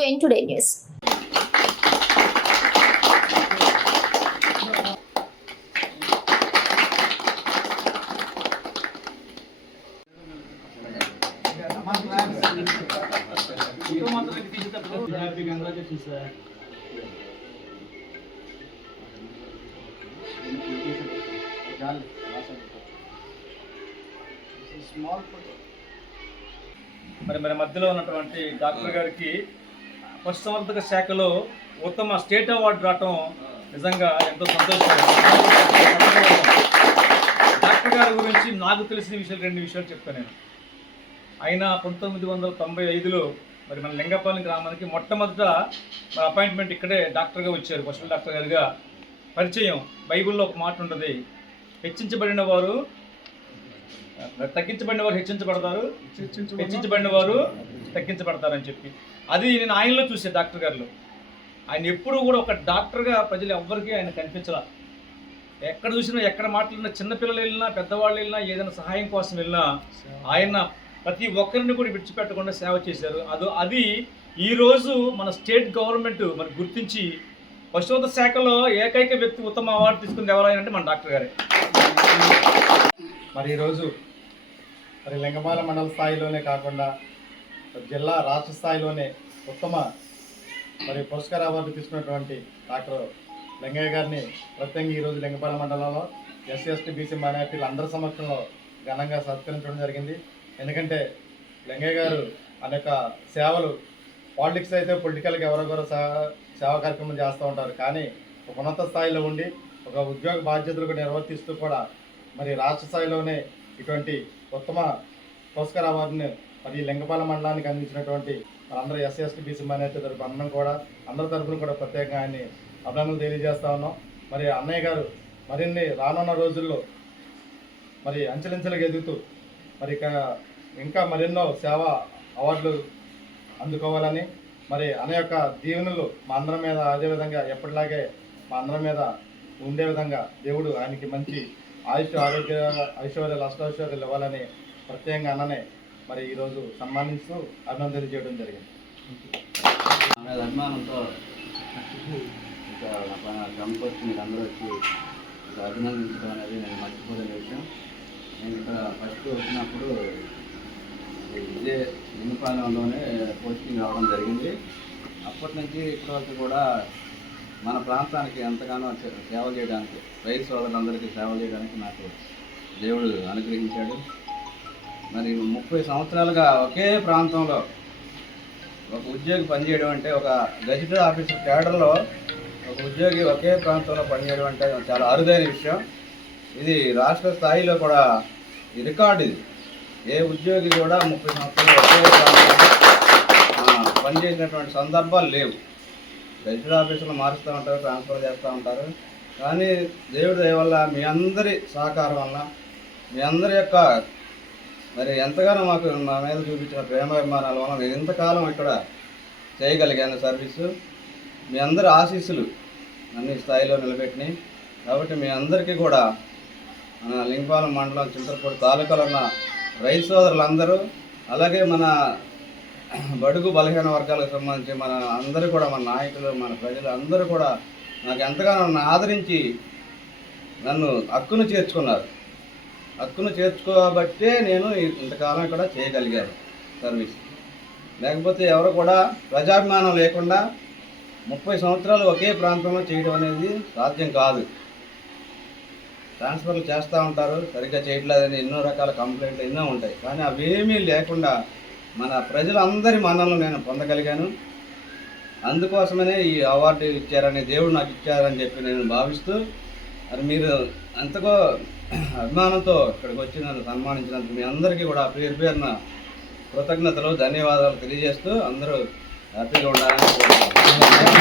To in today News. మరి మరి మధ్యలో ఉన్నటువంటి డాక్టర్ గారికి పశుసంవర్ధక శాఖలో ఉత్తమ స్టేట్ అవార్డు రావటం నిజంగా ఎంతో సంతోషం. డాక్టర్ గారి గురించి నాకు తెలిసిన విషయాలు రెండు విషయాలు చెప్తాను నేను. ఆయన పంతొమ్మిది వందల తొంభై ఐదులో మరి మన లింగపాలెం గ్రామానికి మొట్టమొదట మన అపాయింట్మెంట్ ఇక్కడే డాక్టర్గా వచ్చారు పశువుల డాక్టర్ గారుగా. పరిచయం బైబిల్లో ఒక మాట ఉంటుంది హెచ్చించబడిన వారు తగ్గించబడిన వారు హెచ్చించబడతారు. హెచ్చించబడిన వారు తగ్గించబడతారని చెప్పి. అది నేను ఆయనలో చూసే డాక్టర్ గారిలో. ఆయన ఎప్పుడూ కూడా ఒక డాక్టర్గా ప్రజలు ఎవ్వరికీ ఆయన కనిపించలా. ఎక్కడ చూసినా ఎక్కడ మాట్లాడినా చిన్నపిల్లలు వెళ్ళినా పెద్దవాళ్ళు వెళ్ళినా ఏదైనా సహాయం కోసం వెళ్ళినా ఆయన ప్రతి ఒక్కరిని కూడా విడిచిపెట్టకుండా సేవ చేశారు. అది అది ఈరోజు మన స్టేట్ గవర్నమెంట్ మరి గుర్తించి పశువుత శాఖలో ఏకైక వ్యక్తి ఉత్తమ అవార్డు తీసుకుంది ఎవరైనా అంటే మన డాక్టర్ గారే. మరి ఈరోజు మరి లింగమాల మండల స్థాయిలోనే కాకుండా జిల్లా రాష్ట్ర స్థాయిలోనే ఉత్తమ మరి పురస్కార అవార్డు తీసుకున్నటువంటి డాక్టర్ లింగయ్య గారిని ప్రత్యేకంగా ఈరోజు లింగపాల మండలంలో ఎస్సీ ఎస్టీ బీసీ మైనార్టీలు అందరి సమక్షంలో ఘనంగా సత్కరించడం జరిగింది. ఎందుకంటే లింగయ్య గారు అనేక సేవలు పాలిటిక్స్ అయితే పొలిటికల్గా ఎవరెవరో సా- సేవా కార్యక్రమం చేస్తూ ఉంటారు. కానీ ఒక ఉన్నత స్థాయిలో ఉండి ఒక ఉద్యోగ బాధ్యతలు నిర్వర్తిస్తూ కూడా మరి రాష్ట్ర స్థాయిలోనే ఇటువంటి ఉత్తమ పురస్కార అవార్డుని మరి లింగపాల మండలానికి అందించినటువంటి మనందరూ ఎస్సీ ఎస్టీ బీసీ మైనార్టీ తరపు అందరం కూడా అందరి తరఫున కూడా ప్రత్యేకంగా ఆయన్ని అభినందనలు తెలియజేస్తా ఉన్నాం. మరి అన్నయ్య గారు మరిన్ని రానున్న రోజుల్లో మరి అంచెలంచెలుగా ఎదుగుతూ మరి ఇంకా మరెన్నో సేవా అవార్డులు అందుకోవాలని మరి అన్న యొక్క దీవెనలు మా అందరం మీద అదేవిధంగా ఎప్పటిలాగే మా అందరం మీద ఉండే విధంగా దేవుడు ఆయనకి మంచి ఆయుష్ ఆరోగ్య ఐశ్వర్యాలు అష్టైశ్వర్యాలు ఇవ్వాలని ప్రత్యేకంగా అన్ననే మరి ఈరోజు సన్మానిస్తూ అభినందన చేయడం జరిగింది. ఆమె అభిమానంతో ఇక మీరు అందరూ వచ్చి అభినందించడం అనేది నేను మర్చిపోలేని విషయం. నేను ఇక్కడ ఫస్ట్ వచ్చినప్పుడు ఇదే నిమ్మపాలెంలోనే పోస్టింగ్ రావడం జరిగింది. అప్పటి నుంచి ఇప్పటివరకు కూడా మన ప్రాంతానికి ఎంతగానో సేవ చేయడానికి రైతు సోదరులందరికీ సేవ చేయడానికి నాకు దేవుడు అనుగ్రహించాడు. మరి ముప్పై సంవత్సరాలుగా ఒకే ప్రాంతంలో ఒక ఉద్యోగి పనిచేయడం అంటే ఒక గజిటెడ్ ఆఫీసర్ కేడర్లో ఒక ఉద్యోగి ఒకే ప్రాంతంలో పనిచేయడం అంటే చాలా అరుదైన విషయం. ఇది రాష్ట్ర స్థాయిలో కూడా ఈ రికార్డు ఇది. ఏ ఉద్యోగి కూడా ముప్పై సంవత్సరాలు ఒకే ప్రాంతంలో పనిచేసినటువంటి సందర్భాలు లేవు. గజిటెడ్ ఆఫీసులు మారుస్తూ ఉంటారు ట్రాన్స్ఫర్ చేస్తూ ఉంటారు. కానీ దేవుడి దయ వల్ల మీ అందరి సహకారం వల్ల మీ అందరి యొక్క మరి ఎంతగానో మాకు మా మీద చూపించిన ప్రేమాభిమానాల వల్ల నేను ఇంతకాలం ఇక్కడ చేయగలిగాను సర్వీసు. మీ అందరి ఆశీస్సులు అన్ని స్థాయిలో నిలబెట్టినాయి కాబట్టి మీ అందరికీ కూడా మన లింగపాలెం మండలం చింతలపూడి తాలూకాలో ఉన్న రైతు సోదరులందరూ అలాగే మన బడుగు బలహీన వర్గాలకు సంబంధించి మన అందరూ కూడా మన నాయకులు మన ప్రజలు అందరూ కూడా నాకు ఎంతగానో నన్ను ఆదరించి నన్ను హక్కును చేర్చుకున్నారు. హక్కును చేర్చుకోబట్టే నేను ఇంతకాలం ఇక్కడ చేయగలిగాను సర్వీస్. లేకపోతే ఎవరు కూడా ప్రజాభిమానం లేకుండా ముప్పై సంవత్సరాలు ఒకే ప్రాంతంలో చేయడం అనేది సాధ్యం కాదు. ట్రాన్స్ఫర్లు చేస్తూ ఉంటారు సరిగ్గా చేయట్లేదని ఎన్నో రకాల కంప్లైంట్లు ఎన్నో ఉంటాయి. కానీ అవేమీ లేకుండా మన ప్రజలందరి మన్నలను నేను పొందగలిగాను. అందుకోసమనే ఈ అవార్డు ఇచ్చారని దేవుడు నాకు ఇచ్చారని చెప్పి నేను భావిస్తూ మరి మీరు ఎంతగో అభిమానంతో ఇక్కడికి వచ్చి నన్ను సన్మానించినందుకు మీ అందరికీ కూడా పేరు పేరున కృతజ్ఞతలు ధన్యవాదాలు తెలియజేస్తూ అందరూ హ్యాపీగా ఉండాలని